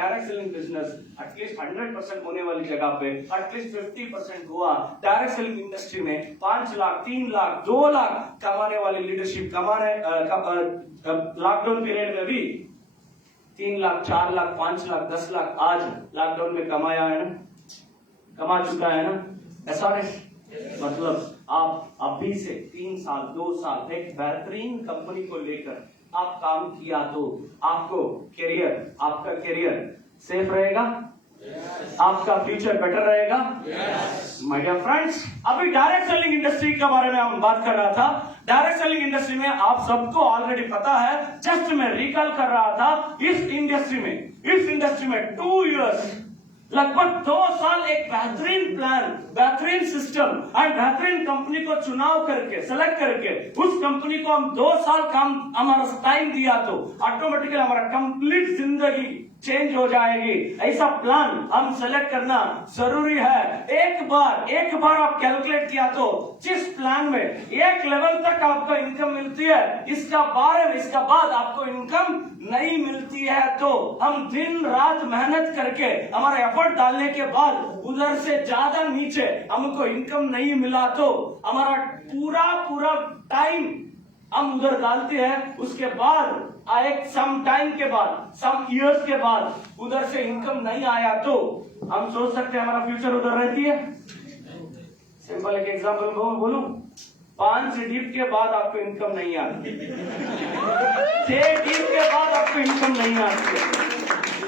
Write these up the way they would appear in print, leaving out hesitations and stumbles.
Direct selling business at least 100% होने वाली जगह पे एटलीस्ट 50% हुआ। डायरेक्ट सेलिंग इंडस्ट्री में 5 लाख 3 लाख 2 लाख कमाने वाली लीडरशिप कमाने लॉकडाउन पीरियड में भी 3 लाख 4 लाख 5 लाख 10 लाख आज लॉकडाउन में कमाया है ना, कमा चुका है ना। एसआरएस मतलब आप अभी से 3 साल 2 साल एक बेहतरीन कंपनी को लेकर आप काम किया तो आपको आपका करियर सेफ रहेगा, आपका फ्यूचर बेटर रहेगा। माय डियर फ्रेंड्स, अभी डायरेक्ट सेलिंग इंडस्ट्री के बारे में हम बात कर रहा था। डायरेक्ट सेलिंग इंडस्ट्री में आप सबको ऑलरेडी पता है, जस्ट मैं रिकॉल कर रहा था। इस इंडस्ट्री में 2 इयर्स लगभग 2 साल एक बेहतरीन प्लान, बेहतरीन सिस्टम और बेहतरीन कंपनी को चुनाव करके सेलेक्ट करके उस कंपनी को हम 2 साल काम हमारा टाइम दिया तो ऑटोमेटिकली हमारा कंप्लीट जिंदगी चेंज हो जाएगी। ऐसा प्लान हम सेलेक्ट करना जरूरी है। एक बार आप कैलकुलेट किया तो जिस प्लान में एक लेवल तक आपको इनकम मिलती है, इसका बाद आपको इनकम नहीं मिलती है तो हम दिन रात मेहनत करके हमारा एफर्ट डालने के बाद उधर से ज्यादा नीचे हमको इनकम नहीं मिला तो हमारा पूरा टाइम हम उधर डालते हैं। उसके बाद एक सम टाइम के बाद, सम इयर्स के बाद उधर से इनकम नहीं आया तो हम सोच सकते हैं हमारा फ्यूचर उधर रहती है। सिंपल एक एग्जांपल बोलूं, 5 डीप के बाद आपको इनकम नहीं आती, 6 डीप के बाद आपको इनकम नहीं आती,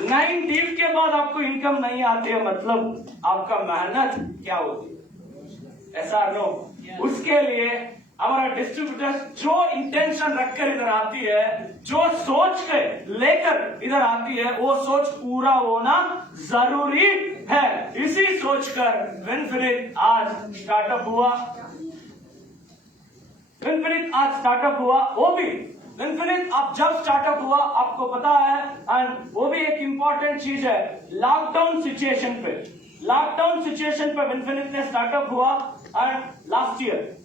9 डीप के बाद आपको इनकम नहीं आती है। मतलब आपका मेहनत क्या होती है, ऐसा नो। उसके लिए हमारा डिस्ट्रीब्यूटर जो इंटेंशन रखकर इधर आती है, जो सोच के लेकर इधर आती है, वो सोच पूरा होना जरूरी है। इसी सोचकर विनफिनिट आज स्टार्टअप हुआ। वो भी विनफिनिट आप जब स्टार्टअप हुआ आपको पता है, एंड वो भी एक इंपॉर्टेंट चीज है, लॉकडाउन सिचुएशन पे विनफिनिट ने स्टार्टअप हुआ। एंड लास्ट ईयर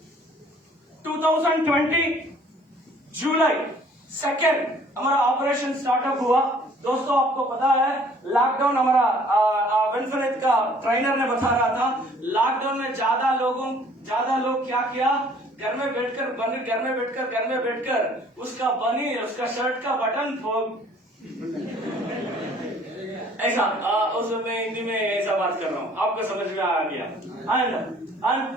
2020 जुलाई 2 हमारा ऑपरेशन स्टार्टअप हुआ। दोस्तों आपको पता है लॉकडाउन हमारा विनफिनिट का ट्रेनर ने बता रहा था, लॉकडाउन में ज्यादा लोग क्या किया, घर में बैठकर उसका शर्ट का बटन ऐसा उसमें हिंदी में ऐसा बात कर रहा हूँ, आपको समझ में आ गया।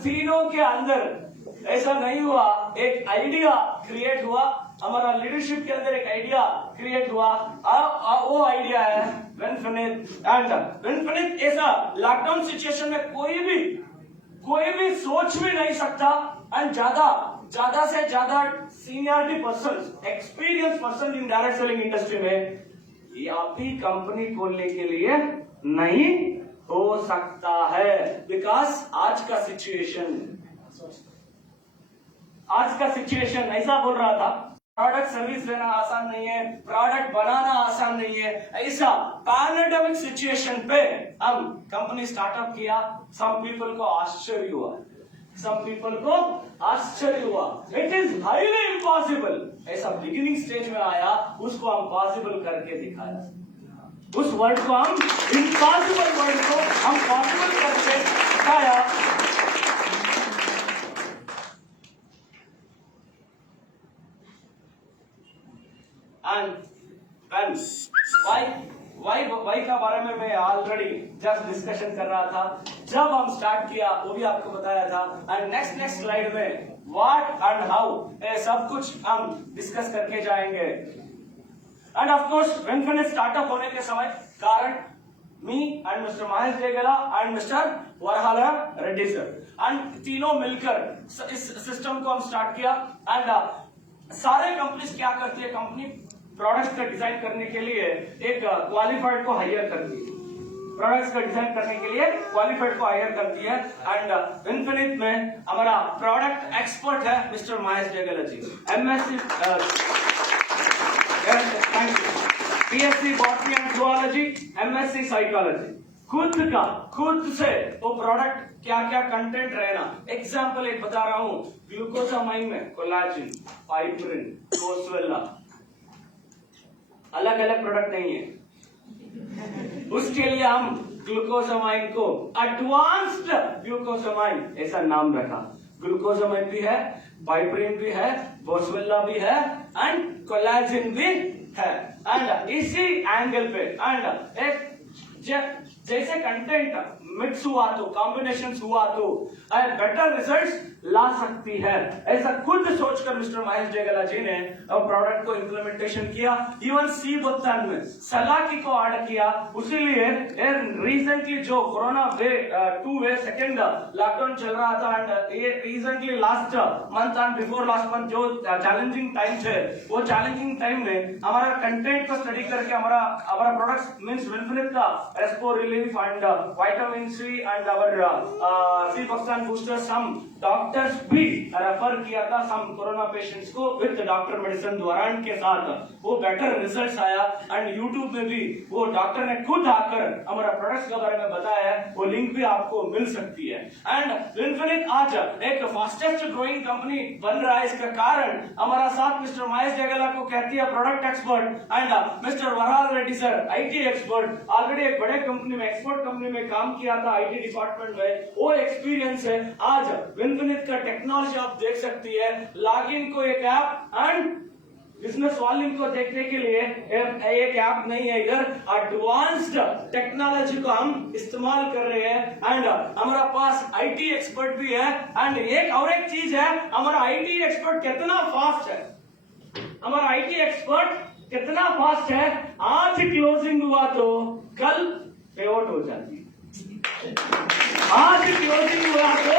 तीनों के अंदर ऐसा नहीं हुआ, एक आइडिया क्रिएट हुआ, हमारा लीडरशिप के अंदर एक आइडिया क्रिएट हुआ। वो आइडिया है विनफिनिट। एंड विनफिनिट ऐसा लॉकडाउन सिचुएशन में कोई भी सोच भी नहीं सकता। एंड ज्यादा से ज्यादा seniority person, experience person in direct selling industry में आप ही कंपनी खोलने के लिए नहीं हो सकता है। बिकॉज आज का सिचुएशन ऐसा बोल रहा था, प्रोडक्ट सर्विस देना आसान नहीं है, प्रोडक्ट बनाना आसान नहीं है। ऐसा पैंडेमिक सिचुएशन पे हम कंपनी स्टार्टअप किया। सम पीपल को आश्चर्य हुआ, इट इज हाईली इम्पॉसिबल। ऐसा बिगिनिंग स्टेज में आया, उसको हम पॉसिबल करके दिखाया। उस वर्ड को हम इम्पॉसिबल वर्ड को हम पॉसिबल करके दिखाया। एंड वाई का बारे में मैं ऑलरेडी जस्ट डिस्कशन कर रहा था। जब हम स्टार्ट किया वो भी आपको बताया था। एंड नेक्स्ट स्लाइड में व्हाट एंड हाउ सब कुछ हम डिस्कस करके जाएंगे। And of course Vinfinit startup होने के समय कारण me and mister Mahesh Degala and mister Varahala Reddy sir and तीनों मिलकर इस सिस्टम को हम स्टार्ट किया। एंड सारे कंपनीज क्या करती है, कंपनी प्रोडक्ट्स का डिजाइन करने के लिए एक क्वालिफाइड को हायर करती है, प्रोडक्ट्स का डिजाइन करने के लिए क्वालिफाइड को हायर करती है। एंड विनफिनिट में हमारा प्रोडक्ट एक्सपर्ट है mister Mahesh Degala ji, MSc BSc botany and zoology, MSc psychology. खुद से वो प्रोडक्ट क्या क्या कंटेंट रहना। एग्जाम्पल एक बता रहा हूँ, ग्लूकोसामाइन में कोलाजिन, फाइब्रिन, कोसवेला, अलग अलग प्रोडक्ट नहीं है। उसके लिए हम ग्लूकोसामाइन को एडवांस्ड ग्लूकोसामाइन ऐसा नाम रखा। ग्लूकोसामाइन भी है, पाइपरीन भी है, बोसवेल्ला भी है एंड कोलेजन भी है। एंड इसी एंगल पे एंड एक जैसे कंटेंट मिक्स हुआ तो कॉम्बिनेशन हुआ तो बेटर रिजल्ट्स ला सकती है, ऐसा खुद सोचकर मिस्टर महेश जयगला जी ने प्रोडक्ट को इम्प्लीमेंटेशन किया। इवन सी बोतल में सलाकी को ऐड किया। उसीलिए रिसेंटली जो corona wave 2 wave second lockdown चल रहा था एंड ये recently last month and before last month जो चैलेंजिंग टाइम थे, वो चैलेंजिंग टाइम में हमारा कंटेंट को स्टडी करके हमारा प्रोडक्ट्स मींस विनफिनिट का respo relief and vitamin C and our C boosters हम डॉक्टर्स भी रेफर किया था सम कोरोना पेशेंट्स को विद डॉक्टर मेडिसिन द्वारा के साथ वो बेटर रिजल्ट्स आया। एंड यूट्यूब में भी वो डॉक्टर ने खुद आकर हमारा प्रोडक्ट्स के बारे में बताया है, वो लिंक भी आपको मिल सकती है। एंड विनफिनिट आज एक फास्टेस्ट ग्रोइंग कंपनी बन रहा है। इसका कारण हमारा साथ मिस्टर महेश जयगला को कहती है product expert and mister Varahal Reddy sir IT expert. Already एक बड़े कंपनी में एक्सपोर्ट कंपनी में काम किया था आईटी डिपार्टमेंट में, वो एक्सपीरियंस है। आज विनफिनिट का टेक्नोलॉजी आप देख सकती है, लॉगिन को एक ऐप एंड बिजनेस वॉल्यूम को देखने के लिए एक ऐप नहीं है, इधर एडवांस्ड टेक्नोलॉजी को हम इस्तेमाल कर रहे हैं। एंड हमारा पास आईटी एक्सपर्ट भी है। एंड एक चीज है, हमारा आईटी एक्सपर्ट कितना फास्ट है, हमारा आईटी एक्सपर्ट कितना फास्ट है, आज क्लोजिंग हुआ तो कल पेआउट हो जाती है। आज क्लोजिंग हुआ तो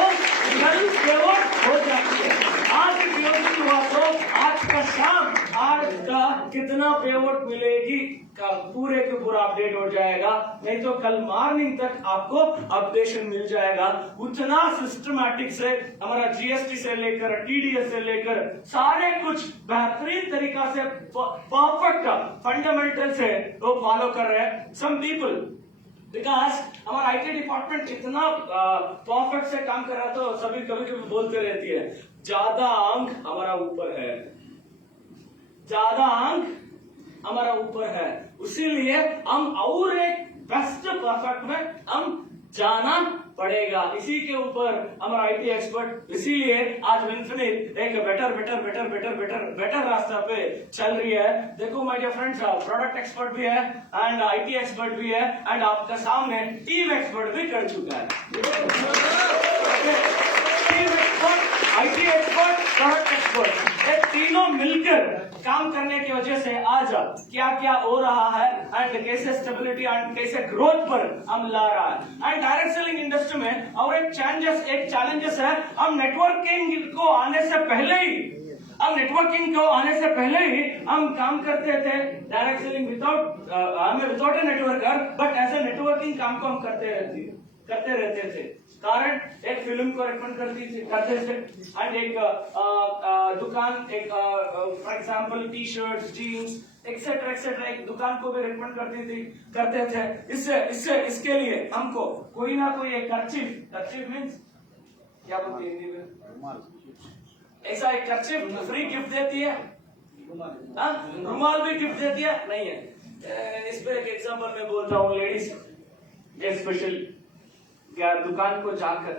कल पेआउट हो जाती है। आज क्लोजिंग हुआ तो आज का शाम आज का कितना पेआउट मिलेगी का पूरे के पूरा अपडेट हो जाएगा, नहीं तो कल मॉर्निंग तक आपको अपडेशन मिल जाएगा। उतना सिस्टमैटिक से हमारा जीएसटी से लेकर टीडीएस से लेकर सारे कुछ बेहतरीन तरीका से परफेक्ट फंडामेंटल से वो फॉलो कर रहे हैं। सम पीपल बिकॉज हमारा आईटी डिपार्टमेंट इतना परफेक्ट से काम कर रहा है तो सभी कभी कभी बोलते रहती है ज्यादा अंक हमारा ऊपर है, ज्यादा अंक हमारा ऊपर है, इसीलिए हम और एक बेस्ट परफेक्ट में हम जाना पड़ेगा। इसी के ऊपर हमारा आईटी एक्सपर्ट, इसीलिए आज विनफिनिट एक बेटर रास्ता पे चल रही है। देखो my dear friends, product expert भी है एंड आईटी एक्सपर्ट भी है एंड आपका सामने टीम एक्सपर्ट भी कर चुका है। Team expert, IT expert, product expert, ये तीनों मिलकर काम करने की वजह से आज क्या क्या हो रहा है एंड कैसे स्टेबिलिटी एंड कैसे ग्रोथ पर हम ला रहा है। एंड डायरेक्ट सेलिंग इंडस्ट्री में और एक चैलेंजेस है, हम नेटवर्किंग को आने से पहले ही हम काम करते थे direct selling without A networker, but ऐसे नेटवर्किंग काम को हम करते रहते थे। कारण एक फिल्म को रेकमेंड करते थे एंड एक दुकान, एक for example T shirts, jeans etcetera एक दुकान को भी रेकमेंड करते थे। इसके लिए हमको कोई ना कोई एक कर्चिफ मीन्स क्या बोलते हैं हिंदी में, ऐसा एक कर्चिफ फ्री गिफ्ट देती है, रुमाल भी गिफ्ट देती है, नहीं है। इस पे एक एग्जांपल मैं बोलता हूँ, लेडीज स्पेशल दुकान को जाकर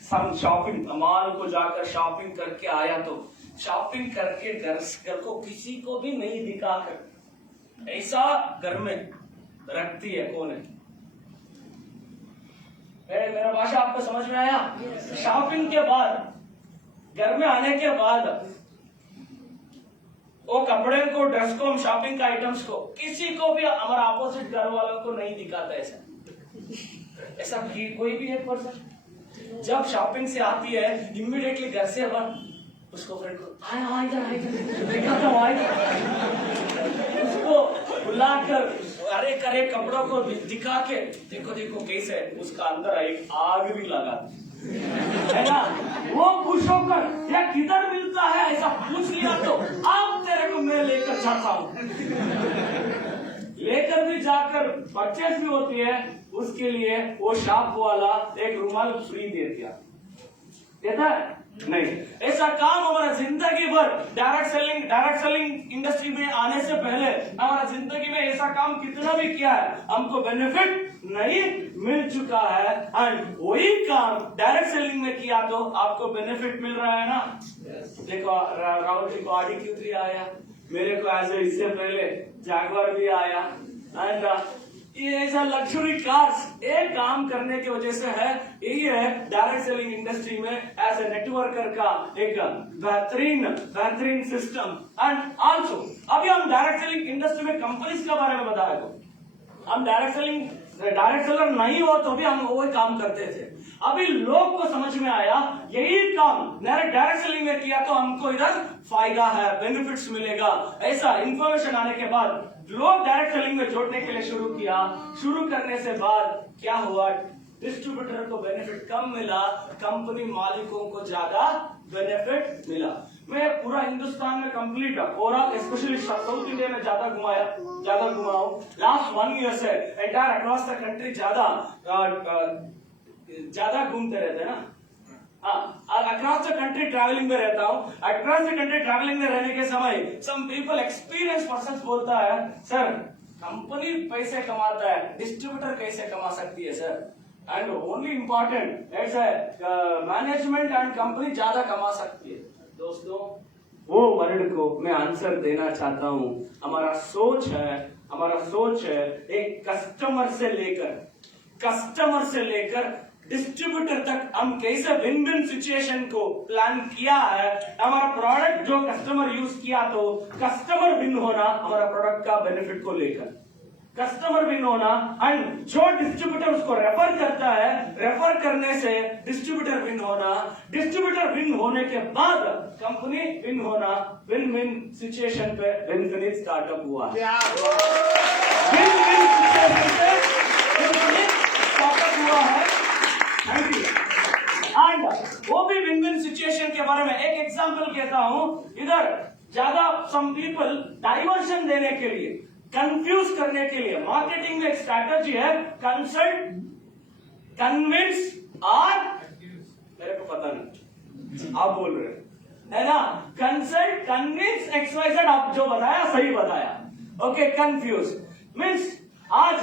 सब शॉपिंग, मॉल को जाकर शॉपिंग करके आया तो शॉपिंग करके घर को किसी को भी नहीं दिखाकर ऐसा घर में रखती है, कौन है? मेरा भाषा आपको समझ में आया? शॉपिंग के बाद घर में आने के बाद वो कपड़े को, ड्रेस को, शॉपिंग के आइटम्स को किसी को भी हमारा अपोजिट घर वालों को नहीं दिखाता। ऐसा कोई भी एक पर्सन जब शॉपिंग से आती है इमीडिएटली घर से उसको फ्रेंड को उसको बुलाकर अरे करे कपड़ों को दिखा के देखो कैसे उसका अंदर एक आग भी लगा है ना, वो खुश होकर या किधर मिलता है ऐसा पूछ लिया तो अब तेरे को मैं लेकर जाता हूँ, लेकर भी जाकर परचेस भी होती है, उसके लिए वो शॉप वाला एक रुमाल फ्री दे दिया। देता है नहीं। ऐसा काम हमारा जिंदगी भर डायरेक्ट सेलिंग इंडस्ट्री में आने से पहले हमारा जिंदगी में ऐसा काम कितना भी किया है, हमको बेनिफिट नहीं मिल चुका है। एंड वही काम डायरेक्ट सेलिंग में किया तो आपको बेनिफिट मिल रहा है ना। देखो राहुल जी को ऑडी Q3 आया, मेरे को एज इससे पहले जैगवार भी आया। एंड ये ऐसा लग्जरी कार्स एक काम करने की वजह से है, यही है डायरेक्ट सेलिंग इंडस्ट्री में एज ए नेटवर्कर का एक बेहतरीन सिस्टम। एंड आल्सो अभी हम डायरेक्ट सेलिंग इंडस्ट्री में कंपनीज के बारे में बताया, तो हम डायरेक्ट सेलर नहीं हो तो भी हम वही काम करते थे। अभी लोग को समझ में आया यही काम डायरेक्ट सेलिंग में किया तो हमको इधर फायदा है, बेनिफिट्स मिलेगा। ऐसा इंफॉर्मेशन आने के बाद लोग डायरेक्ट सेलिंग में जोड़ने के लिए शुरू किया। शुरू करने से बाद क्या हुआ, डिस्ट्रीब्यूटर को बेनिफिट कम मिला, कंपनी मालिकों को ज्यादा बेनिफिट मिला। मैं पूरा हिंदुस्तान में complete overall specially south India में ज्यादा घुमाऊं। लास्ट 1 ईयर से एंटायर अक्रॉस द कंट्री ज्यादा घूमते रहते हैं ना। अक्रॉस द कंट्री ट्रैवलिंग में रहता हूँ। अक्रॉस द कंट्री ट्रैवलिंग में रहने के समय सम पीपल एक्सपीरियंस पर्सन बोलता है, सर कंपनी पैसे कमाता है, डिस्ट्रीब्यूटर कैसे कमा सकती है सर? एंड ओनली इम्पोर्टेंट ऐसा मैनेजमेंट एंड कंपनी ज्यादा कमा सकती है। दोस्तों वो वर्ड को मैं आंसर देना चाहता हूँ। हमारा सोच है एक कस्टमर से लेकर डिस्ट्रीब्यूटर तक हम कैसे विन विन सिचुएशन को प्लान किया है। हमारा प्रोडक्ट जो कस्टमर यूज किया तो कस्टमर विन होना, हमारा प्रोडक्ट का बेनिफिट को लेकर कस्टमर विन होना। एंड जो डिस्ट्रीब्यूटर उसको रेफर करता है, रेफर करने से डिस्ट्रीब्यूटर विन होना, डिस्ट्रीब्यूटर विन होने के बाद कंपनी विन होना। विन विन सिचुएशन पे विनफिनिट स्टार्टअप हुआ। विन विन सिचुएशन पे विनफिनिट स्टार्टअप हुआ है। Thank you. एंड वो भी विन विन सिचुएशन के बारे में एक एग्जांपल कहता हूं। इधर ज्यादा सम पीपल डाइवर्शन देने के लिए, कंफ्यूज करने के लिए मार्केटिंग में एक स्ट्रैटेजी है कंसल्ट, कन्विंस और मेरे को पता नहीं आप बोल रहे है ना। कंसल्ट, कन्विंस, XYZ आप जो बताया सही बताया। ओके, कंफ्यूज मीन्स आज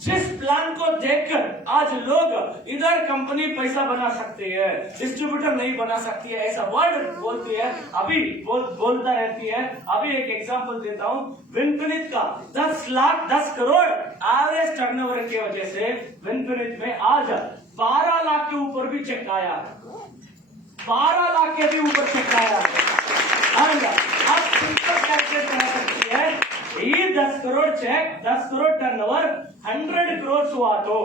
जिस प्लान को देखकर आज लोग इधर कंपनी पैसा बना सकती है, डिस्ट्रीब्यूटर नहीं बना सकती है, ऐसा वर्ड बोलती है, अभी बोलता रहती है। अभी एक एग्जांपल देता हूं। विनफिनिट का 10 करोड़ एवरेज टर्नओवर की वजह से विनफिनिट में आज 12 लाख के ऊपर भी चेक आया, 12 लाख के भी ऊपर चेक आया। अब सिंपल कैलकुलेट करा सकती है, ये 10 करोड़ चेक, 10 करोड़ टर्नओवर, 100 करोड़ हुआ तो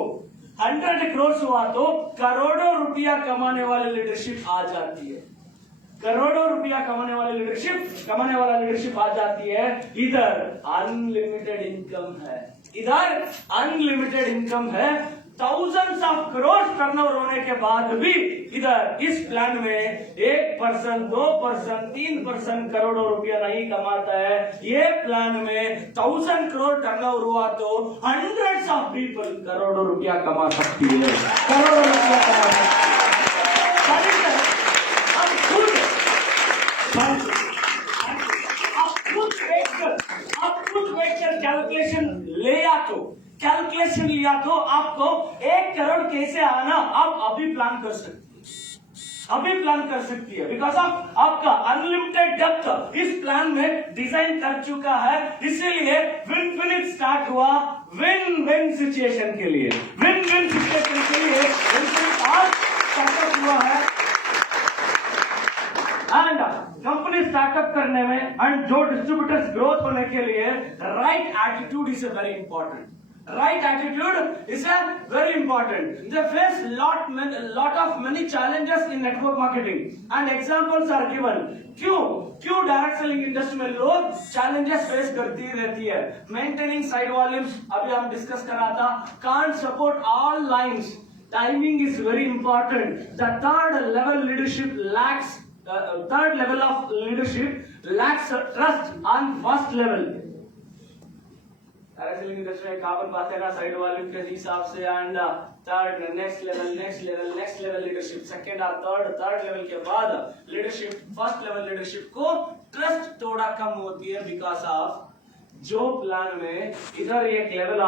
100 करोड़ हुआ तो करोड़ों रुपया कमाने वाली लीडरशिप आ जाती है। करोड़ों रुपया कमाने वाला लीडरशिप आ जाती है। इधर अनलिमिटेड इनकम है। थाउजेंड्स ऑफ करोड़ टर्नओवर होने के बाद भी इधर इस प्लान में 1%, 2%, 3% करोड़ों रुपया नहीं कमाता है। ये प्लान में 1000 करोड़ टर्नओवर हुआ तो हंड्रेड्स ऑफ पीपल करोड़ों रुपया कमा सकती है, करोड़ों रुपया कमा सकती है। आप खुद देखकर कैलकुलेशन लिया तो आपको 1 करोड़ कैसे आना आप अभी प्लान कर सकती है। बिकॉज ऑफ आपका अनलिमिटेड डेप्थ इस प्लान में डिजाइन कर चुका है। इसीलिए विनफिनिट स्टार्ट हुआ विन विन सिचुएशन के लिए। विनफिनिट आज स्टार्टअप हुआ है। एंड कंपनी स्टार्टअप करने में एंड जो डिस्ट्रीब्यूटर्स ग्रोथ होने के लिए right attitude is very important. Right attitude is very important. They face lot of many challenges in network marketing and examples are given. क्यों डायरेक्ट सेलिंग इंडस्ट्री में लोग challenges face करती रहती है। Maintaining side volumes अभी हम discuss कर रहा था। Can't support all lines. Timing is very important. The third level of leadership lacks trust on first level. Direct selling industry में कार्बन बात करना साइड वॉल्यूम के हिसाब से and third next level leadership second और थर्ड लेवल के बाद leadership first level leadership को ट्रस्ट थोड़ा कम होती है बिकॉज ऑफ जो प्लान में इधर एक लेवल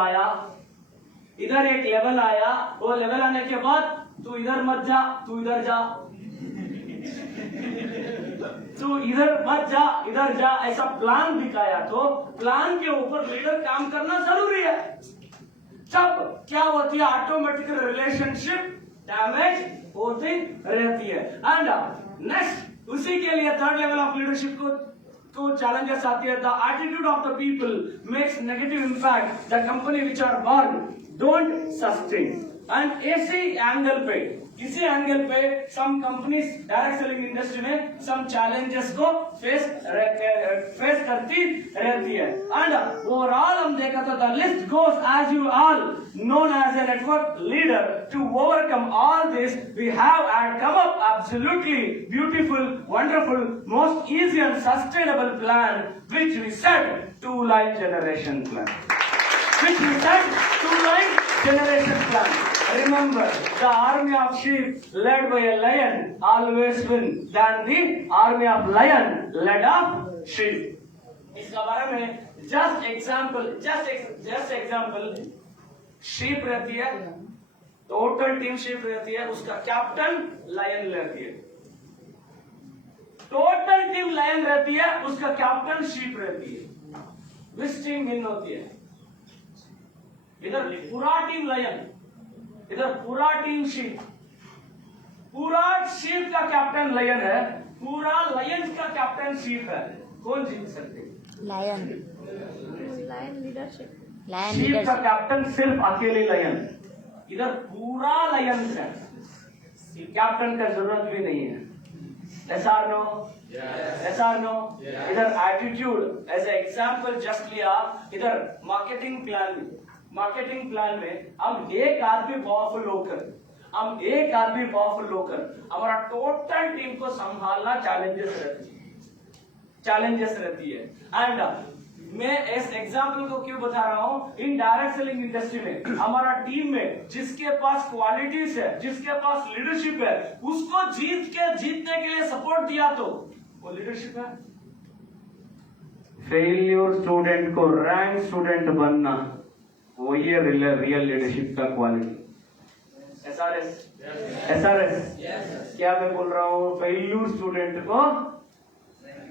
आया वो लेवल आने के बाद तू इधर मत जा तू इधर जा तू इधर मत जा इधर जा ऐसा प्लान दिखाया तो प्लान के ऊपर लीडर काम करना जरूरी है। तब क्या होती है ऑटोमेटिक रिलेशनशिप डैमेज होती रहती है। एंड नेक्स्ट उसी के लिए थर्ड लेवल ऑफ लीडरशिप को challenges आती है। The attitude of the people makes negative impact. The company which are born don't sustain. And किसी एंगल पे some companies direct selling industry में सम चैलेंजेस को फेस करती रहती है। एंड ओवरऑल हम देखा था the list goes as you all known as a network leader. To overcome all this, we have come up absolutely beautiful, wonderful, most easy and sustainable plan, which we said two-line generation plan. Remember, the army of sheep led by a lion always win than the army of lion led of sheep. इसका बारे में just example, sheep रहती है, total team sheep रहती है, उसका captain lion रहती है। टोटल टीम लायन रहती है, उसका कैप्टन sheep रहती है। विच टीम विन होती है? इधर पूरा टीम लायन, इधर पूरा टीम शीप। पूरा शीप का कैप्टन लायन है, पूरा लायन का कैप्टन शीप है। कौन जीत सकते? Lion leadership. शीप का कैप्टन सिर्फ अकेले लायन, इधर पूरा लायन है, कैप्टन का जरूरत भी नहीं है। ऐसा नो इधर एटीट्यूड एज एग्जाम्पल जस्ट लिया। इधर मार्केटिंग प्लान में हम एक आदमी पावरफुल होकर हमारा टोटल टीम को संभालना चैलेंजेस रहती है। एंड मैं इस एग्जांपल को क्यों बता रहा हूँ? इन डायरेक्ट सेलिंग इंडस्ट्री में हमारा टीम में जिसके पास क्वालिटीज है, जिसके पास लीडरशिप है, उसको जीतने के लिए सपोर्ट दिया तो वो लीडरशिप है। फेलियर स्टूडेंट को रैंक स्टूडेंट बनना वही है रियल लीडरशिप का क्वालिटी। SRS क्या मैं बोल रहा हूँ? फेल्यूर स्टूडेंट को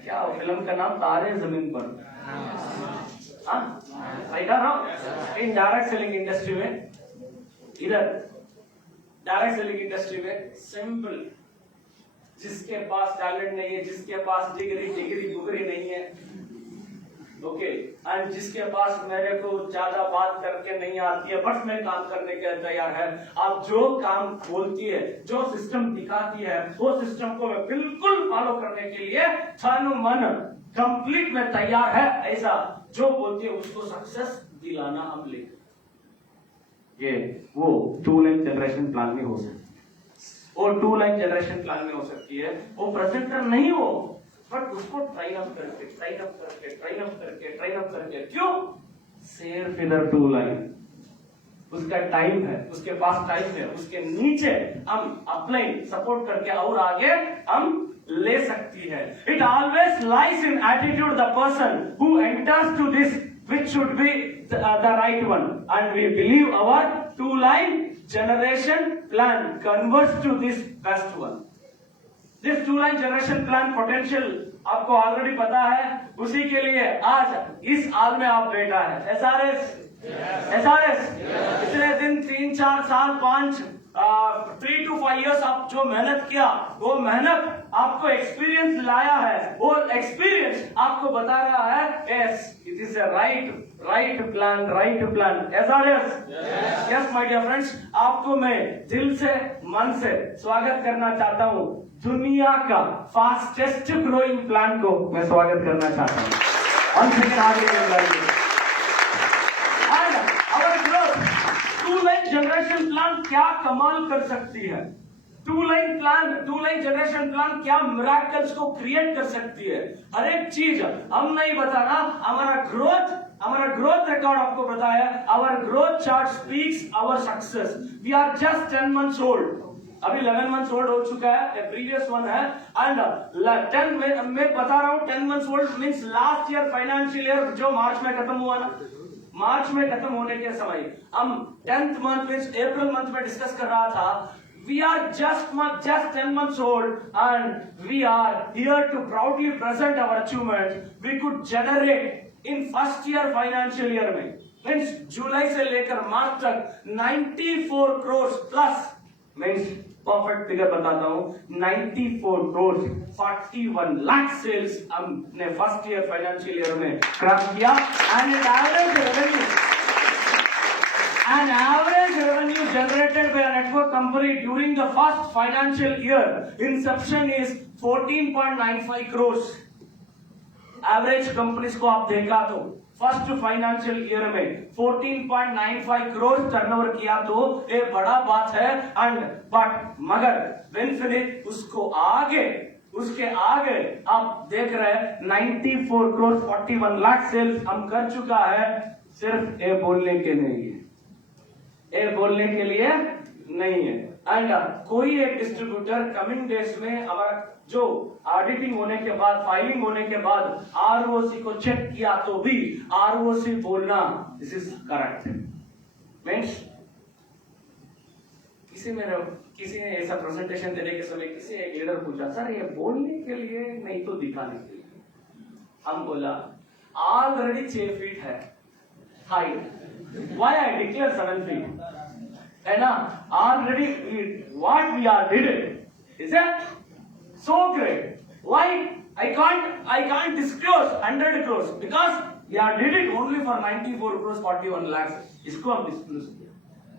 क्या फिल्म का नाम तारे जमीन पर इन डायरेक्ट सेलिंग इंडस्ट्री में, इधर डायरेक्ट सेलिंग इंडस्ट्री में सिंपल, जिसके पास टैलेंट नहीं है, जिसके पास डिग्री नहीं है, ओके, एंड जिसके पास मेरे को ज्यादा बात करके नहीं आती है बट मैं काम करने के तैयार है। आप जो काम बोलती है, जो सिस्टम दिखाती है, वो सिस्टम को मैं बिल्कुल फॉलो करने के लिए तन मन कंप्लीट में तैयार है। ऐसा जो बोलती है उसको सक्सेस दिलाना हम लेकर ये वो टू लाइन जनरेशन प्लान में हो सकती है। वो टू लाइन जनरेशन प्लान में हो सकती है। वो प्रेजेंटर नहीं हो बट उसको ट्रेन अप करके क्यों? सिर्फ इधर टू लाइन, उसका टाइम है, उसके पास टाइम है, उसके नीचे हम अपलाइन सपोर्ट करके और आगे हम ले सकती है। It always lies in attitude the person who enters to this which should be the right one, and we believe our two line generation plan converts to this best one. This two line generation plan potential आपको already पता है, उसी के लिए आज इस हाल में आप बैठा है। SRS इतने दिन 3, 4 साल 3 to 5 years आप जो मेहनत किया, वो मेहनत आपको एक्सपीरियंस लाया है। वो एक्सपीरियंस आपको बता रहा है yes it is a right plan. SRS yes my dear friends, आपको मैं दिल से मन से स्वागत करना चाहता हूँ। दुनिया का फास्टेस्ट ग्रोइंग प्लान को मैं स्वागत करना चाहता हूँ। टू लाइन जनरेशन प्लान क्या कमाल कर सकती है? टू लाइन जनरेशन प्लान क्या मिरेकल्स को क्रिएट कर सकती है? हर एक चीज हम नहीं बताना, हमारा ग्रोथ हमारा ग्रोथ रिकॉर्ड आपको बताया, our growth chart speaks our success. We are just 10 months old. अभी 11 months old हो चुका है, प्रीवियस वन है, एंड 10 में मैं बता रहा हूँ 10 months old means last year financial year जो मार्च में खत्म हुआ ना, मार्च में खत्म होने के समय हम 10th month means April month में डिस्कस कर रहा था. We are just 10 months old and we are here to proudly present our achievements. We could generate in first year financial year में मीन्स जुलाई से लेकर मार्च तक 94 crores plus means perfect figure बताता हूँ 94 crores 41 लाख सेल्स हमने फर्स्ट ईयर फाइनेंशियल ईयर में crack किया. And an average revenue generated by a network company during the first financial year inception is 14.95 crores. Average companies को आप देखा तो first financial year में 14.95 करोड़ टर्नओवर किया तो ये बड़ा बात है. एंड बट मगर व्हेन फिनिश उसके आगे आप देख रहे हैं 94 करोड़ 41 लाख सेल्स हम कर चुका है. सिर्फ ये बोलने के नहीं है, ये बोलने के लिए नहीं है. एंड कोई एक डिस्ट्रीब्यूटर कमिंग डेज में हमारा जो ऑडिटिंग होने के बाद फाइलिंग होने के बाद आरओसी को चेक किया तो भी आरओसी बोलना दिस इज करेक्ट मीन्स किसी ने ऐसा प्रेजेंटेशन देने के समय किसी एक लीडर पूछा सर ये बोलने के लिए नहीं तो दिखाने के लिए. हम बोला ऑलरेडी 6 फीट है height, why I declare 7 feet है ना. Already what we are did is it so great. Why I can't disclose 100 crores because we are did it only for 94 crores 41 lakhs. इसको हम डिस्क्लोज किया.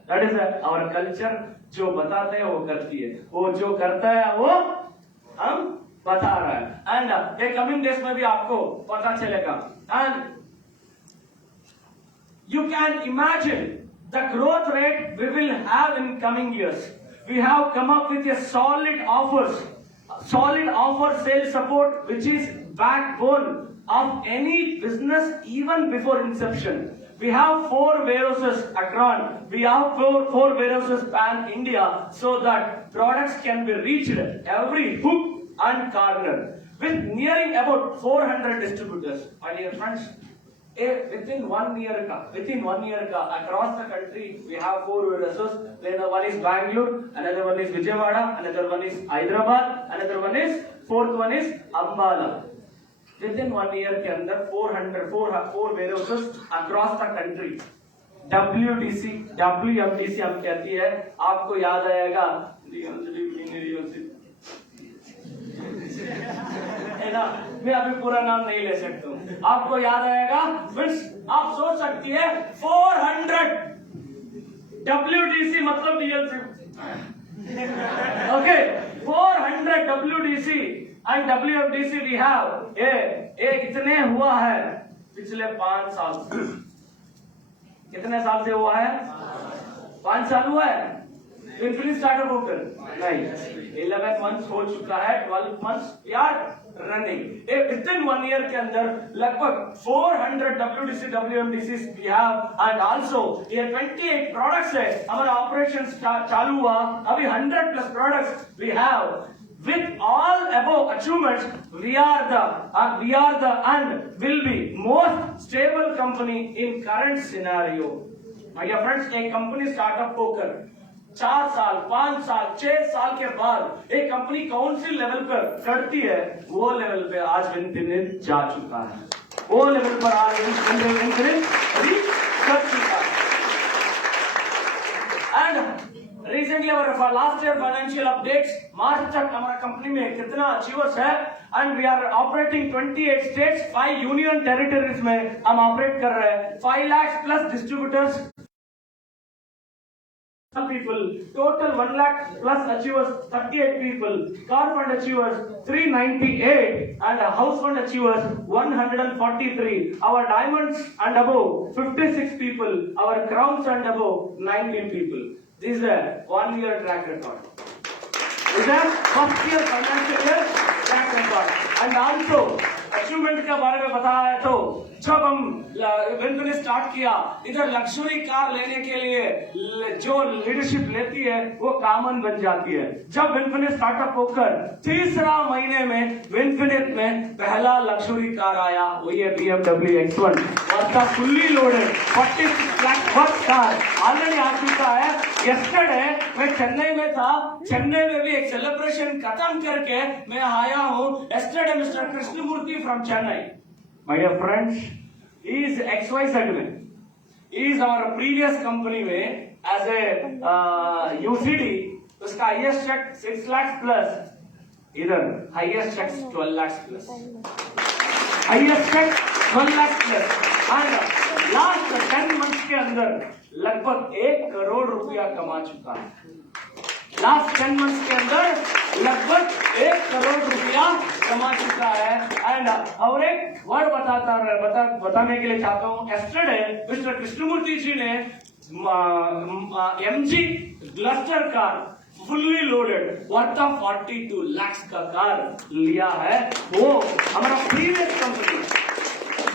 That is our culture. जो बताते हैं वो करती है, वो जो करता है वो हम बता रहा है. एंड ये कमिंग डेज में भी आपको पता चलेगा. And you can imagine the growth rate we will have in coming years. We have come up with a solid offer sales support which is backbone of any business even before inception. We have 4 warehouses across. We have four warehouses pan India so that products can be reached every hook and corner with nearing about 400 distributors. My dear friends, within 1 year across the country we have 4 warehouses. One is Bangalore, another one is Vijayawada, another one is Hyderabad, another one is fourth one is Ambala. Within 1 year के अंदर 4 warehouses across the country. WMDC हम कहती है, आपको याद आएगा है ना, मैं अभी पूरा नाम नहीं ले सकता हूँ, आपको याद आएगा. आप सोच सकती है 400 WDC मतलब DLC. Okay 400 WDC and WFDC we have. ये इतने हुआ है पिछले 5 साल. कितने साल से हुआ है? 5 साल हुआ है. इन्फिनिट स्टार्टअप होकर नहीं, 11 मंथ्स हो चुका है, 12 months we are running. Within 1 year के अंदर लगभग 400 WDC WMDC we have. And also ये 28 प्रोडक्ट्स है हमारा ऑपरेशन चालू हुआ. अभी 100+ products we have. With all above achievements, we are the and will be most stable company in current scenario. My dear friends, एक कंपनी स्टार्टअप होकर 4 साल 5 साल 6 साल के बाद एक कंपनी कौन सी लेवल पर करती है, वो लेवल पे आज इन्फिनिट जा चुका है. वो लेवल पर आज इन्फिनिट रीच कर चुका है. एंड रिसेंटली हमारा last year financial updates March तक हमारा कंपनी में कितना अचीवर्स है. And we are operating 28 states, 5 union territories में हम ऑपरेट कर रहे हैं. 5 lakh plus distributors people, total 1 lakh plus achievers 38 people, car fund achievers 398 and house fund achievers 143. Our diamonds and above 56 people, our crowns and above 19 people. This is a 1 year track record. Is that first year financial year track record and also achievement के बारे में बताया तो जब हम विनफिन ने start किया, इधर लग्जरी कार लेने के लिए जो लीडरशिप लेती है वो कॉमन बन जाती है। जब विनफिन स्टार्टअप होकर तीसरा महीने में विनफिनिट में पहला लग्जरी कार आया, वही है BMW X1, और fully loaded 46 lakh worth car already आ चुका है। यस्टरडे मैं चेन्नई में था, चेन्नई में भी एक सेलिब्रेशन खत्म करके मैं आया हूँ। Yesterday mister Krishnamurthy from Chennai, my dear friends, he is XYZ में, he is our previous company में as a UCD, उसका हाईएस्ट चेक 6 लाख प्लस, इधर highest check 12 lakh plus, highest check 12 lakh plus, and last 10 months के अंदर लगभग 1 करोड़ रुपया कमा चुका है। लास्ट 10 मंथ्स के अंदर लगभग 1 करोड़ रुपया कमा चुका है। एंड और एक वर्ड बताने के लिए चाहता हूँ। यस्टरडे मिस्टर कृष्णमूर्ति जी ने MG Gloster car fully loaded worth of 42 lakh का कार लिया है। वो हमारा प्रीवियस कंपनी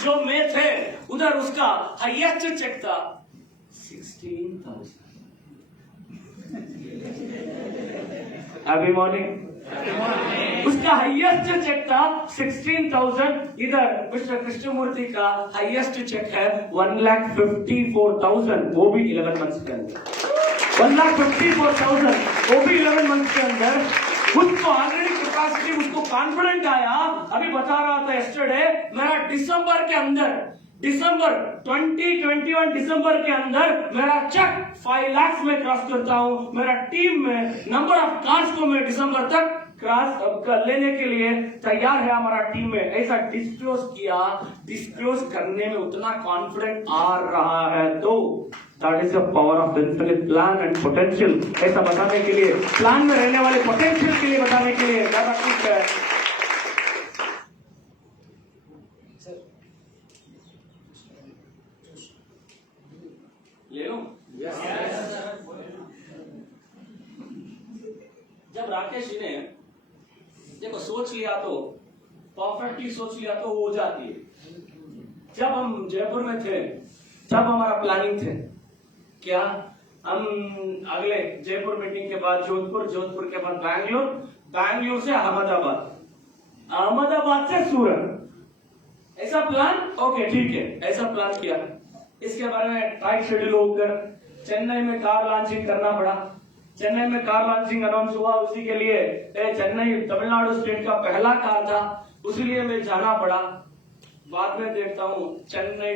जो में थे उधर उसका हाईएस्ट चेक था 16,000। Happy morning. उसका हाईएस्ट चेक था 16,000। इधर मिस्टर कृष्णमूर्ति का हाईएस्ट चेक है 1,54,000, वो भी 11 मंथ्स के अंदर। 1,54,000 वो भी 11 मंथ्स के अंदर। उसको ऑलरेडी कैपेसिटी, उसको कॉन्फिडेंट आया। अभी बता रहा था यस्टरडे, मेरा दिसंबर के अंदर, दिसंबर 2021 दिसंबर के अंदर मेरा चेक 5 लाख में क्रॉस करता हूं। मेरा टीम में नंबर ऑफ कार्ड्स को मैं दिसंबर तक क्रॉस लेने के लिए तैयार है हमारा टीम में। ऐसा डिस्क्लोज किया, डिस्क्लोज करने में उतना कॉन्फिडेंट आ रहा है तो that is the power of infinite plan and potential. ऐसा बताने के लिए, प्लान में रहने वाले पोटेंशियल के लिए बताने के लिए ज्यादा कुछ है। ले लो। जब राकेश जी ने देखो सोच लिया तो परफेक्टली सोच लिया तो हो जाती है। जब हम जयपुर में थे तब हमारा प्लानिंग थे क्या, हम अगले जयपुर मीटिंग के बाद जोधपुर, जोधपुर के बाद बैंगलोर, बैंगलोर से अहमदाबाद, अहमदाबाद से सूरत, ऐसा प्लान। ओके ठीक है, ऐसा प्लान किया। इसके बारे में टाइट शेड्यूल होकर चेन्नई में कार लॉन्चिंग करना पड़ा। चेन्नई में कार लॉन्चिंग अनाउंस हुआ, उसी के लिए चेन्नई तमिलनाडु स्टेट का पहला कार था, उसीलिए मैं जाना पड़ा। बाद में देखता हूँ चेन्नई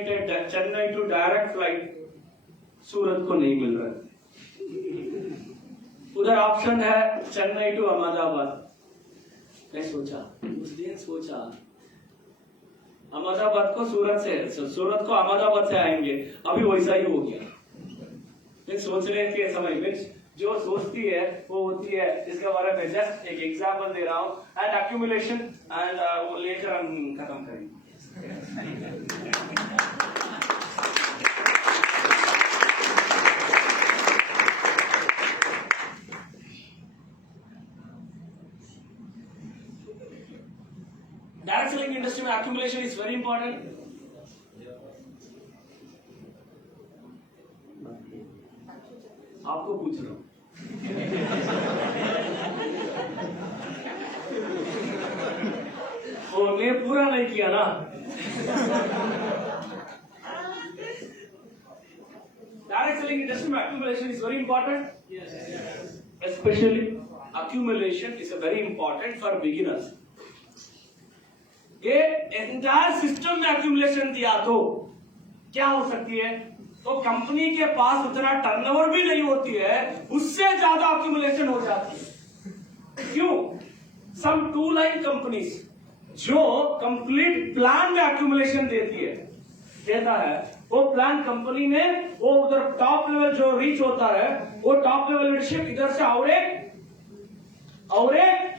टू डायरेक्ट फ्लाइट सूरत को नहीं मिल रहा। उधर ऑप्शन है चेन्नई टू अहमदाबाद। मैं सोचा, उस दिन सोचा अहमदाबाद को सूरत से, सूरत को अहमदाबाद से आएंगे। अभी वैसा ही हो गया। सोचने के समय में जो सोचती है वो होती है। इसके बारे में जस्ट एक एग्जाम्पल दे रहा हूँ। एंड एक्यूमुलेशन एंड वो लेकर हम खत्म करेंगे। डायरेक्ट सेलिंग इंडस्ट्री में एक्यूमुलेशन इज वेरी इंपॉर्टेंट। आपको पूछ रहा हूं। मैं पूरा नहीं किया ना। डायरेक्ट सेलिंग इंडस्ट्री में accumulation is very important. Especially accumulation is very important for beginners. ये एंटायर सिस्टम में एक्यूमुलेशन दिया तो क्या हो सकती है, तो कंपनी के पास उतना टर्नओवर भी नहीं होती है, उससे ज्यादा एक्यूमुलेशन हो जाती है। क्यों? सम 2 लाइन कंपनीज जो कंप्लीट प्लान में एक्यूमुलेशन देता है, वो प्लान कंपनी में वो उधर टॉप लेवल जो रीच होता है, वो टॉप लेवल लीडरशिप इधर से और एक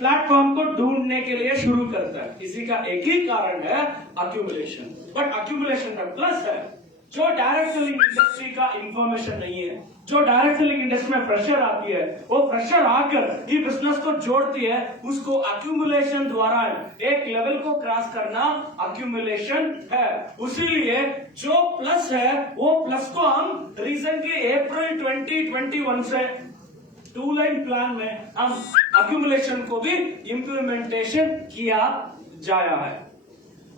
प्लेटफॉर्म को ढूंढने के लिए शुरू करता है। इसी का एक ही कारण है एक्यूमुलेशन। बट एक्यूमुलेशन का प्लस है, जो डायरेक्ट सेलिंग इंडस्ट्री का इंफॉर्मेशन नहीं है। जो डायरेक्ट सेलिंग इंडस्ट्री में फ्रेशर आती है, वो फ्रेशर आकर ये बिजनेस को जोड़ती है, उसको अक्यूमुलेशन द्वारा एक लेवल को क्रॉस करना अक्यूमुलेशन है। उसीलिए जो प्लस है वो प्लस को हम रिसेंटली अप्रैल 2021 से 2 लाइन प्लान में हम अक्यूमुलेशन को भी इम्प्लीमेंटेशन किया जाया है।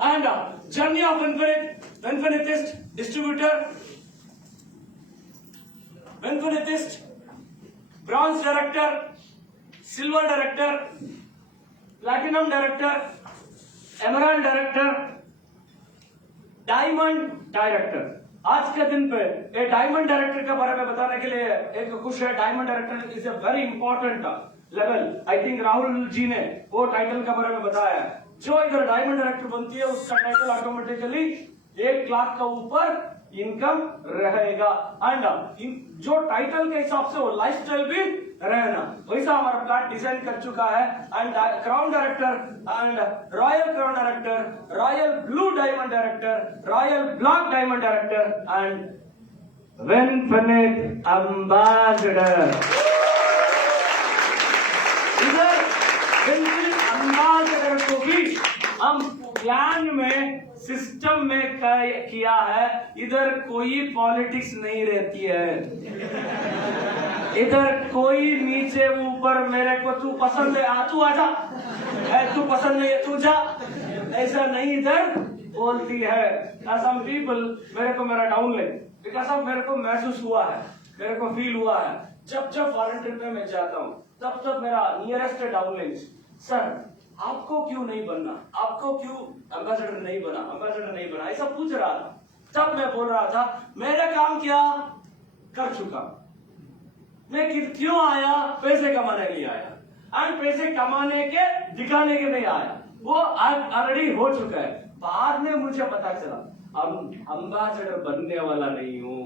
And journey of Infinitist distributor, Infinitist bronze director, silver director, platinum director, emerald director, diamond director. आज के दिन पे एक डायमंड डायरेक्टर के बारे में बताने के लिए एक कुछ है। Diamond director is a very important level. I think Rahul ji ने वो टाइटल के बारे में बताया है। जो इधर डायमंड डायरेक्टर बनती है उसका टाइटल ऑटोमेटिकली 1 लाख का ऊपर इनकम रहेगा। एंड जो टाइटल के हिसाब से वो लाइफस्टाइल भी रहना, वैसा हमारा प्लान डिजाइन कर चुका है। And crown director and royal crown director, royal blue diamond director, royal black diamond director and Vinfinit ambassador. इधर विनफिनिट एम्बेसडर को भी हम प्लान में सिस्टम में किया है। इधर कोई पॉलिटिक्स नहीं रहती है, इधर कोई नीचे ऊपर मेरे को तू पसंद है तू आजा, तू पसंद है तू जा, ऐसा नहीं इधर बोलती है। सम पीपल मेरे को मेरा डाउन ले बिकॉज ऑफ मेरे को महसूस हुआ है, मेरे को फील हुआ है जब जब फॉरेन ट्रिप में मैं जाता हूँ तब मेरा नियरेस्ट डाउन लिंक, सर आपको क्यों नहीं बनना, आपको क्यों एम्बेसडर नहीं बना, ऐसा पूछ रहा था। तब मैं बोल रहा था मेरा काम क्या कर चुका, मैं क्यों आया, पैसे कमाने के लिए आया। एंड पैसे कमाने के दिखाने के नहीं आया, वो ऑलरेडी हो चुका है। बाद में मुझे पता चला अब एम्बेसडर बनने वाला नहीं हूँ,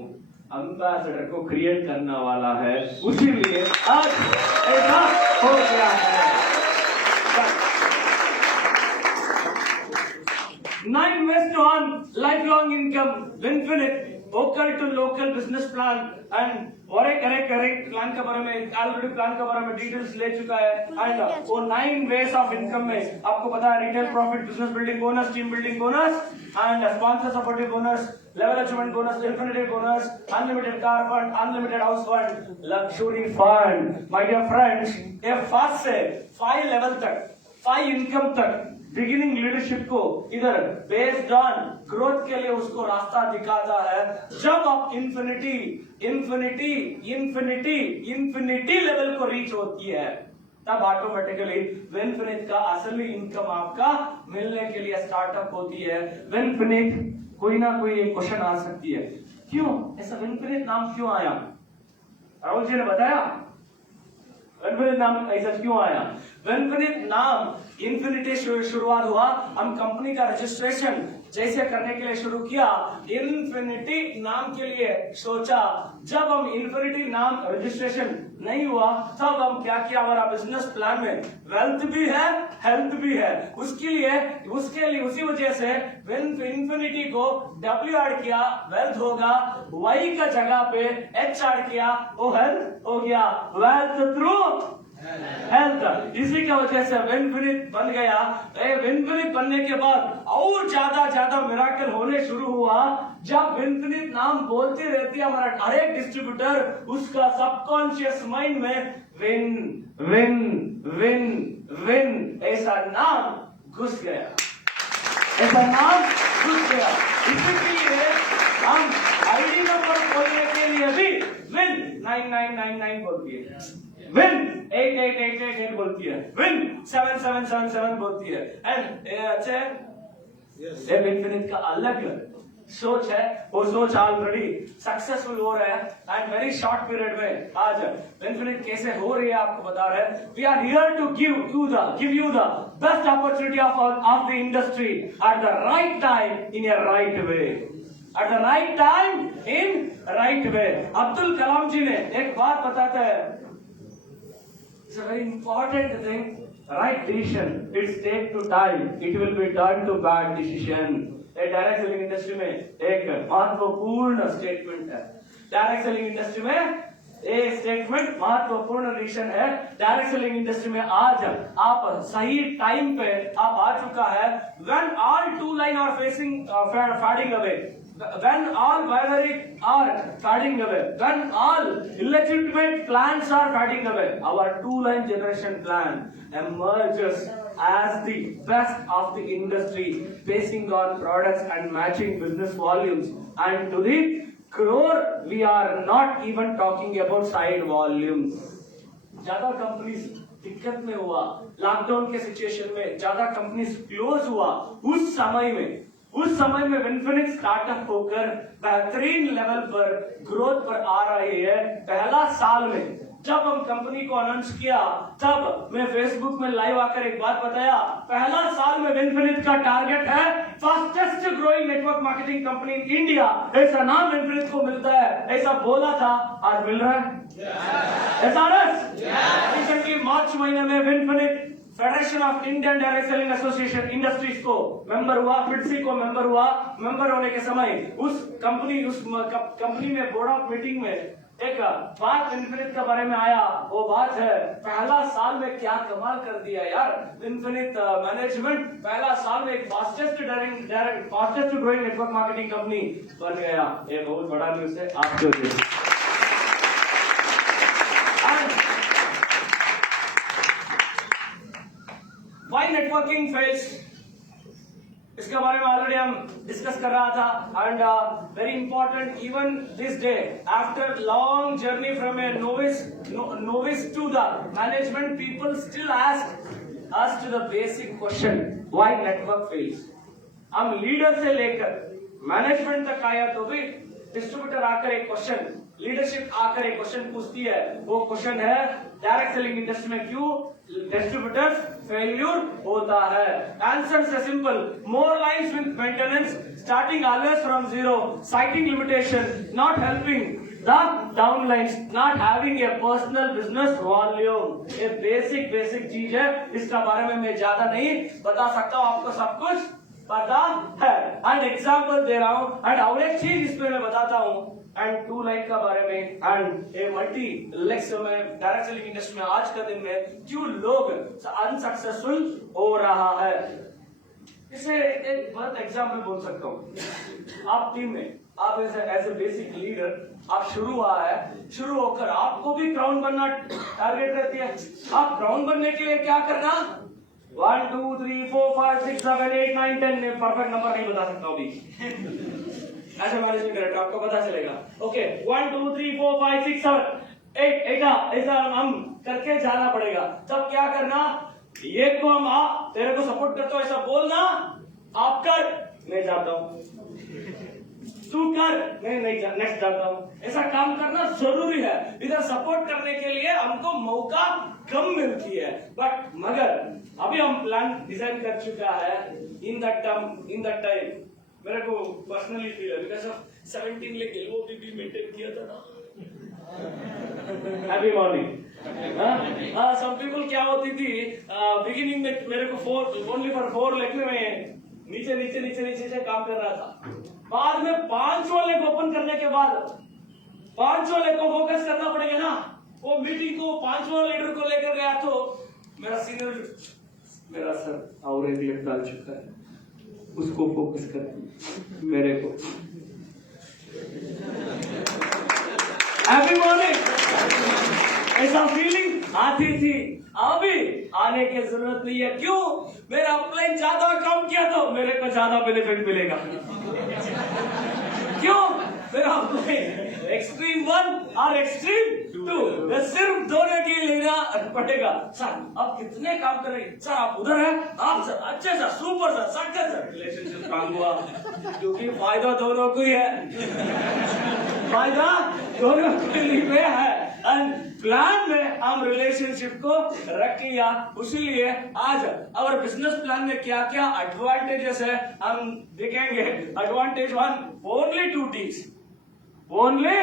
एम्बेसडर को क्रिएट करने वाला है, उसीलिए आज ऐसा हो गया है। 9 ways to earn lifelong income, Winfinite, vocal to local business plan and correct plan के बारे में ऑलरेडी प्लान के बारे में डिटेल्स ले चुका है। एंड वो 9 वेज ऑफ इनकम में आपको पता है retail profit, business building bonus, team building bonus and sponsor supportive bonus, level achievement bonus, infinity bonus, unlimited car fund, unlimited house fund, luxury fund. My dear friends, ये 5 से 5 level तक, 5 income तक beginning leadership को इधर based on growth के लिए उसको रास्ता दिखाता है। जब आप इंफिनिटी लेवल को रीच होती है तब ऑटोमेटिकली विनफिनिट का असली इनकम आपका मिलने के लिए स्टार्टअप होती है। विनफिनिट कोई ना कोई एक क्वेश्चन आ सकती है, क्यों ऐसा विनफिनिट नाम क्यों आया? राहुल जी ने बताया विनफिनिट नाम ऐसा क्यों आया। विनफिनिट नाम इन्फिनिटी शुरुआत हुआ, हम कंपनी का रजिस्ट्रेशन जैसे करने के लिए शुरू किया, इन्फिनिटी नाम के लिए सोचा। जब हम इन्फिनिटी नाम रजिस्ट्रेशन नहीं हुआ तब हम क्या किया, हमारा बिजनेस प्लान में वेल्थ भी है हेल्थ भी है, उसके लिए उसी वजह से इन्फिनिटी को W ऐड किया, वेल्थ होगा, Y का जगह पे H ऐड किया, वो हेल्थ हो गया, वेल्थ थ्रू हेल्थ। इसी की वजह से विनफिनिट बन गया। विनफिनिट बनने के बाद और ज्यादा मिराकल होने शुरू हुआ। जब विनफिनिट नाम बोलती रहती है हमारा हर एक डिस्ट्रीब्यूटर, उसका सबकॉन्शियस माइंड में विन विन विन विन ऐसा नाम घुस गया, इसीलिए हम आईडी नंबर खोलने के लिए भी विन 9999 बोलती है, विन 8888 बोलती है, विन 7777 बोलती है। एंड अच्छा ये विनफिनिट का अलग सोच है, वो सोच ऑलरेडी सक्सेसफुल हो रहा है एंड वेरी शॉर्ट पीरियड में आज विनफिनिट कैसे हो रही है आपको बता रहे हैं। We are here to give you the best opportunity of the industry at the right time in a right way, at the right time in right way. Abdul Kalam ji ने एक बात बताते हैं, it's a very important thing, right decision it's take to time, it will be done to bad decision। Direct selling industry में एक महत्वपूर्ण statement है। Direct selling industry में ये स्टेटमेंट महत्वपूर्ण रीजन है। डायरेक्ट सेलिंग इंडस्ट्री में आज आप सही टाइम पे आप आ चुका है। When all two line are facing fading away, when all binary are fading away, when all illegitimate plans are fading away, our two line generation plan emerges as the best of the industry, basing on products and matching business volumes, and to the crore we are not even talking about side volumes। ज्यादा companies दिक्कत में हुआ, lockdown के situation में ज्यादा companies close हुआ, उस समय में विनफिनिक्स स्टार्टअप होकर बेहतरीन लेवल पर ग्रोथ पर आ रही है। पहला साल में जब हम कंपनी को अनाउंस किया तब मैं फेसबुक में लाइव आकर एक बात बताया, पहला साल में विनफिनिक्स का टारगेट है fastest growing network marketing company in India. ऐसा नाम विनफिनिक्स को मिलता है, ऐसा बोला था, आज मिल रहा है। रिसेंटली मार्च महीने में विनफिनिक्स federation of Indian direct selling association industries को मेंबर हुआ, फिटसी को मेंबर हुआ। मेंबर होने के समय उस कंपनी में बोर्ड ऑफ मीटिंग में एक बात विनफिनिक्स के बारे में आया। वो बात है, पहला साल में क्या कमाल कर दिया यार विनफिनिक्स मैनेजमेंट, पहला साल में एक fastest growing network marketing company बन गया। ये बहुत बड़ा न्यूज़ है आपके लिए। Why networking fails? इसके बारे में ऑलरेडी हम डिस्कस कर रहा था। And very important, even this day after long journey from a novice to the management, people still ask us to the basic question, why network fails. हम leader से लेकर मैनेजमेंट तक आया तो भी डिस्ट्रीब्यूटर आकर एक क्वेश्चन, लीडरशिप आकर एक क्वेश्चन पूछती है। वो क्वेश्चन है, डायरेक्ट सेलिंग इंडस्ट्री में क्यों डिस्ट्रीब्यूटर्स फेल्यूर होता है? आंसर से simple, more lines with maintenance, starting always from zero, citing limitation, not helping the downlines, not having a personal business volume. ये बेसिक चीज है, इसका बारे में मैं ज्यादा नहीं बता सकता हूँ, आपको सब कुछ पता है। एंड एग्जाम्पल दे रहा हूँ एंड और एक चीज इसमें मैं बताता हूँ एंड टू लाइन का बारे में एंड ए मल्टी लेक्स में डायरेक्ट सेलिंग इंडस्ट्री में आज का दिन में क्यों लोग अनसक्सेसफुल हो रहा है। इसे एक बहुत एग्जाम्पल बोल सकता हूँ। आप टीम में आप एज ए बेसिक लीडर आप शुरू होकर आपको भी क्राउन बनना टारगेट रहती है। आप क्राउन बनने के लिए क्या करना, 1 2 3 4 5 6 7 8 9 10 परफेक्ट नंबर नहीं बता सकता अभी ऐसे मैनेजमेंट डायरेक्टर आपको पता चलेगा। ओके 1 2 3 4 5 6 7 8 ऐसा हम करके जाना पड़ेगा। तब क्या करना, ये को हम तेरे को सपोर्ट करता हूँ ऐसा बोलना, आप कर मैं जाता हूँ, तू कर मैं नहीं नेक्स्ट जाता हूँ, ऐसा काम करना जरूरी है। इधर सपोर्ट करने के लिए हमको मौका कम मिलती है, बट मगर अभी हम प्लान डिजाइन कर चुका है। इन दैट टाइम मेरे को पर्सनली फील है, बिकॉज ऑफ 17 लेके वो भी मेंटेन किया था ना। Happy morning. सम पीपल क्या होती थी बिगिनिंग में मेरे को ओनली फॉर 4 लेग में नीचे से काम कर रहा था। बाद में 5वां लेग ओपन करने के बाद 5वां लेग को फोकस करना पड़ेगा ना। वो मीटिंग को 5वां लीडर को लेकर गया तो मेरा सीनियर, मेरा सर और एक लेग डाल चुका है, उसको फोकस कर मेरे को। हैप्पी मॉर्निंग ऐसा फीलिंग आती थी, अभी आने की जरूरत नहीं है। क्यों? मेरा अपलाइन ज्यादा काम किया तो मेरे को ज्यादा बेनिफिट मिलेगा। क्यों? मेरा अपलाइन एक्सट्रीम 1 और एक्सट्रीम 2 सिर्फ दोनों के लेना पड़ेगा। सर आप कितने काम कर रहे हैं? सर आप उधर हैं, आप सर अच्छे sir, super sir, success sir. Relationship काम हुआ क्योंकि फायदा दोनों को ही है, फायदा दोनों के लिए है। एंड प्लान में हम रिलेशनशिप को रख लिया, उसीलिए आज और बिजनेस प्लान में क्या क्या एडवांटेजेस है हम देखेंगे। Advantage 1, only 2 teams, only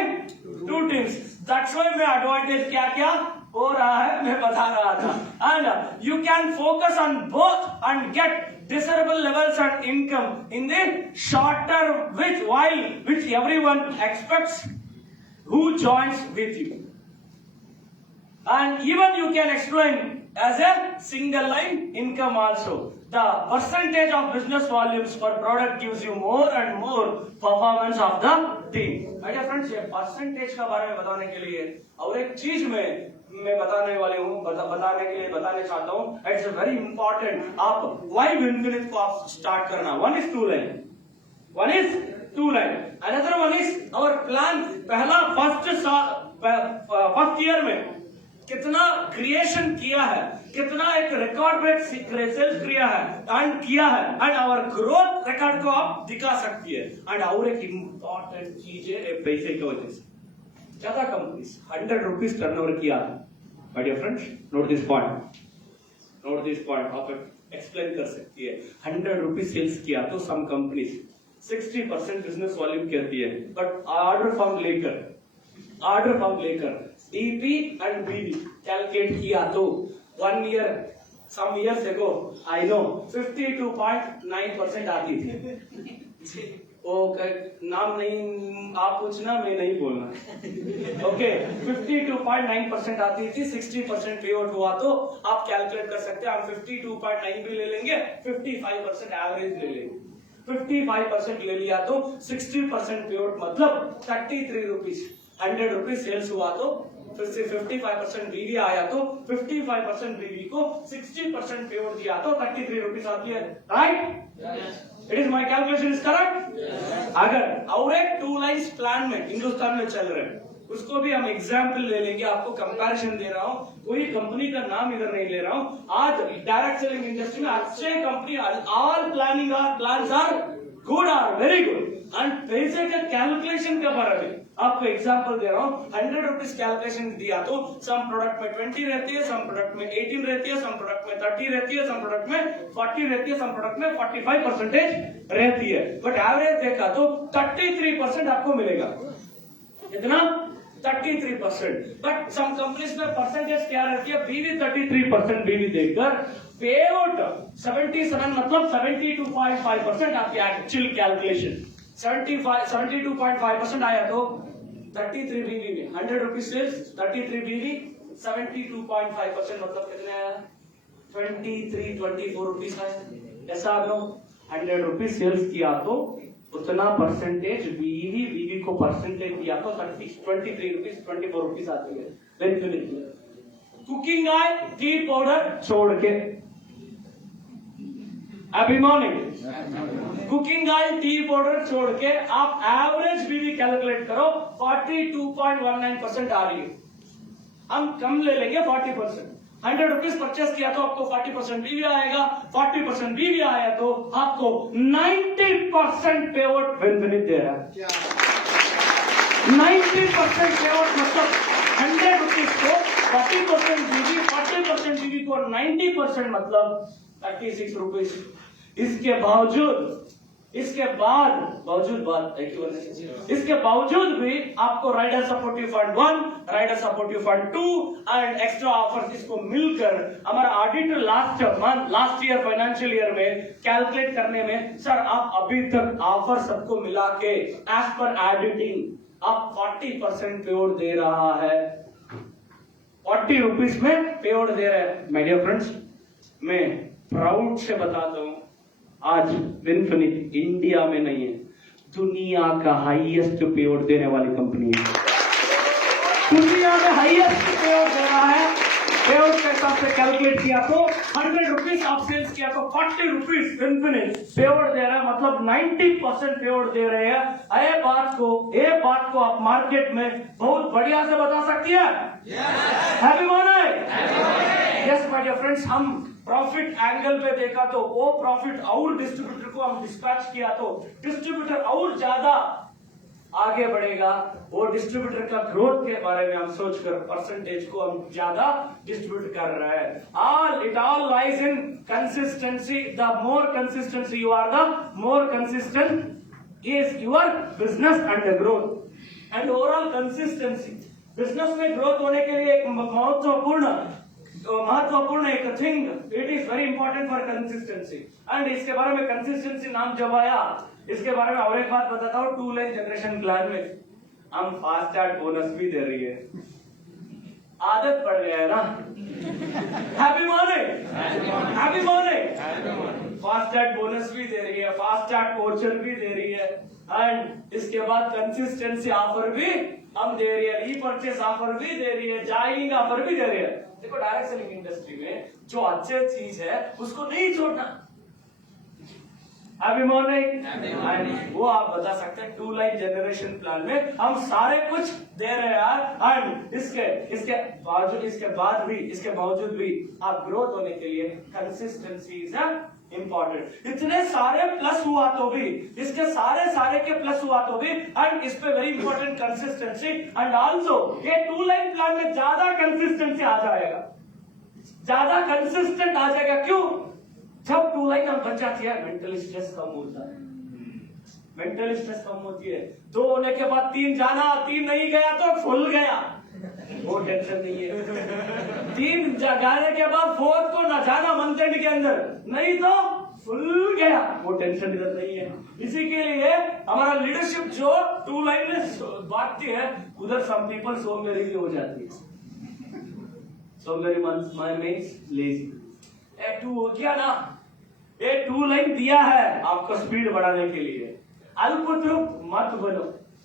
2 teams. That's why मैं एडवांटेज क्या क्या हो रहा है मैं बता रहा था। And you can focus on both and get desirable levels and income in the shorter which everyone expects who joins with you. And even you can explain as a single line income also. The percentage of business volumes per product gives you more and more performance of the team. My dear friends, ये percentage का बारे में बताने के लिए और एक चीज मैं बताने वाले हूँ, बताने के लिए बताने चाहता हूँ. It's very important. आप why Winfinite को आप स्टार्ट करना. One is two line. Another one is our plan. पहला फर्स्ट ईयर में कितना क्रिएशन किया है, कितना एक रिकॉर्ड ब्रेक सेल्स किया है एंड आवर ग्रोथ रिकॉर्ड को आप दिखा सकती है. एंड और एक इंपॉर्टेंट चीज है पैसे की वजह से ज्यादा कंपनीज 100 रुपीज टर्नओवर किया है. My dear friends, note this point आप एक्सप्लेन कर सकती है. 100 रुपीज सेल्स किया तो सम कंपनीज 60% बिजनेस वॉल्यूम करती है, बट ऑर्डर फॉर्म लेकर DP and BV कैलकुलेट किया तो 1 year some years ago I know 52.9% आती थी. ओके, नाम नहीं आप पूछना, मैं नहीं बोलना. ओके, 52.9% आती थी. 60% पे आउट हुआ तो आप कैलकुलेट कर सकते हैं. हम 52.9 भी ले लेंगे, 55% एवरेज ले लेंगे. 55% ले लिया तो 60% पे आउट मतलब 33 रुपीज. 100 रुपीज सेल्स हुआ तो 55% बीवी आया तो 55% बीवी को 60% पे आउट दिया तो 33 रुपीज आती है. Right? It is my calculation is correct. अगर और एक 2 लाइन्स प्लान में हिंदुस्तान में चल रहे हैं, उसको भी हम एग्जाम्पल ले लेंगे. आपको कंपैरिजन दे रहा हूँ, कोई कंपनी का नाम इधर नहीं ले रहा हूँ. आज डायरेक्ट सेलिंग इंडस्ट्री में अच्छे company all plans are good, are very good. And पैसे का कैलकुलेशन का बारे में आपको एग्जांपल दे रहा हूँ. 100 रुपीज कैलकुलेशन दिया तो सम प्रोडक्ट में 20 रहती है, सम प्रोडक्ट में 18 रहती है, सम प्रोडक्ट में 30 रहती है, सम प्रोडक्ट में 40 रहती है, सम प्रोडक्ट में 45% रहती है. बट एवरेज देखा तो 33% आपको मिलेगा. कितना? 33%. बट सम कंपनीज में परसेंटेज क्या रहती है? बीवी 33% बीवी देकर पे आउट 77 मतलब 72.5% आपकी एक्चुअल कैलकुलेशन. 72.5% आया तो 33 बीवी में 100 रुपीज सेल्स, 33 बीवी 72.5% मतलब कितने आया? 24 रुपीज आया. ऐसा आप लोग 100 रुपीज सेल्स किया तो उतना परसेंटेज बीवी को परसेंटेज दिया तो 24 रुपीज आती है. कुकिंग ऑयल, टी पाउडर छोड़ के happy morning. Cooking oil, T powder छोड़ के आप एवरेज बीवी कैलकुलेट करो. 42.19% आ रही है. हम कम ले लेंगे 40%. 100 रुपीज परचेस किया तो आपको 40% बीवी आएगा. 40% बीवी आया तो आपको 90% पे आउट विनफिनिट दे रहा है. 90% पे आउट मतलब 100 रुपीज को 40% बीवी, 40% बीवी को 90% मतलब 36 रुपीज. इसके बावजूद भी आपको rider supportive fund 1, rider supportive fund 2 and extra offers इसको मिलकर हमारा auditor last year financial year में कैलकुलेट करने में, सर आप अभी तक ऑफर सबको मिला के एज पर एडिटिंग आप 40% पे आउट दे रहा है. 40 रुपीज में पे आउट दे रहा है. माय डियर फ्रेंड्स, मैं प्राउड से बताता हूं आज विनफिनिट इंडिया में नहीं है, दुनिया का हाईएस्ट पे आउट देने वाली कंपनी है. दुनिया में हाईएस्ट पे आउट दे रहा है. पे आउट के हिसाब से कैलकुलेट किया तो 100 रुपीज आप सेल्स किया तो 40 रुपीज विनफिनिट पे आउट दे रहा है. मतलब 90% पे आउट दे रहे हैं. ये बात को आप मार्केट में बहुत बढ़िया से बता सकती है. Happy morning. Yes my dear friends, हम प्रॉफिट एंगल पे देखा तो वो प्रॉफिट और डिस्ट्रीब्यूटर को हम डिस्पैच किया तो डिस्ट्रीब्यूटर और ज्यादा आगे बढ़ेगा. वो डिस्ट्रीब्यूटर का ग्रोथ के बारे में हम सोचकर परसेंटेज को हम ज्यादा डिस्ट्रीब्यूट कर रहे हैं. It all lies in consistency. The more consistency you are, the more consistent is your business and the growth and overall consistency. Business में ग्रोथ होने के लिए एक महत्वपूर्ण एक thing, it is very important for consistency. And इसके बारे में कंसिस्टेंसी नाम जब आया, इसके बारे में और एक बात बताता हूँ. 2 लाइन जनरेशन प्लान में हम फास्ट स्टार्ट बोनस भी दे रही है, आदत पड़ गया है ना। Happy morning, happy morning. Fast start bonus भी दे रही है, फास्ट स्टार्ट कोचर भी दे रही है, एंड इसके बाद कंसिस्टेंसी ऑफर भी हम दे रही है, रीपर्चेस ऑफर भी दे रही है, जॉइनिंग ऑफर भी दे रही है। देखो डायरेक्ट सेलिंग इंडस्ट्री में जो अच्छे चीज है उसको नहीं छोड़ना। Happy morning. वो आप बता सकते हैं 2 लाइन जनरेशन प्लान में हम सारे कुछ दे रहे हैं यार, एंड इसके बावजूद भी आप ग्रोथ होने के लिए कंसिस्टेंसी इज इंपॉर्टेंट। इतने सारे प्लस हुआ तो भी, इसके सारे के प्लस हुआ तो भी, एंड इस पे very important consistency, and also ये 2 लाइन प्लान में ज्यादा कंसिस्टेंसी आ जाएगा, ज्यादा कंसिस्टेंट आ जाएगा। क्यों? जब 2 लाइन हम बन जाती है मेंटल स्ट्रेस कम होता है, मेंटल स्ट्रेस कम होती है। 2 होने के बाद 3 जाना, 3 नहीं गया तो फुल गया, वो टेंशन नहीं है। 3 जाने के बाद 4th को न जाना मंथएंड के अंदर, नहीं तो फुल गया, वो टेंशन इधर नहीं है। इसी के लिए हमारा लीडरशिप जो 2 लाइन में बांटती है, उधर सम पीपल सोमवारी भी हो जाती है। सोमवारी मीन्स लेजी। 2 हो गया ना, ये 2 लाइन दिया है आपको स्पीड बढ़ाने के लिए। अल्पद्रुप मत बनो।